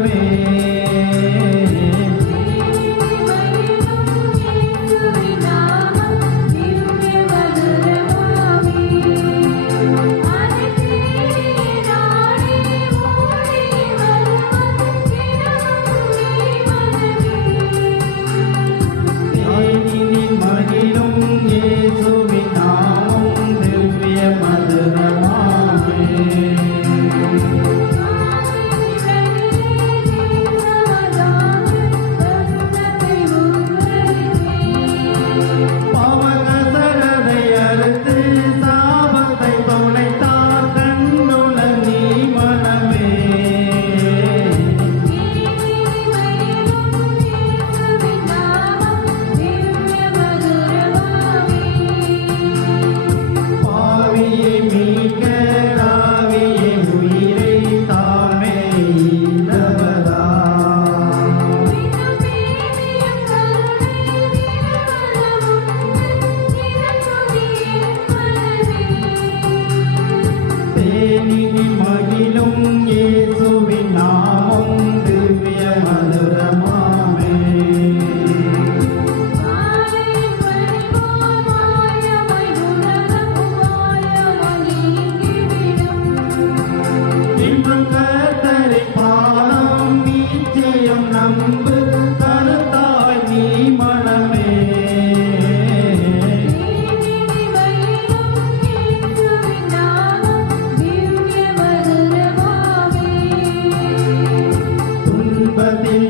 में கர்த்தரை பாதம் நிச்சயம் நம்பு கருத்தாய் நீ மனமே. துன்பத்தில்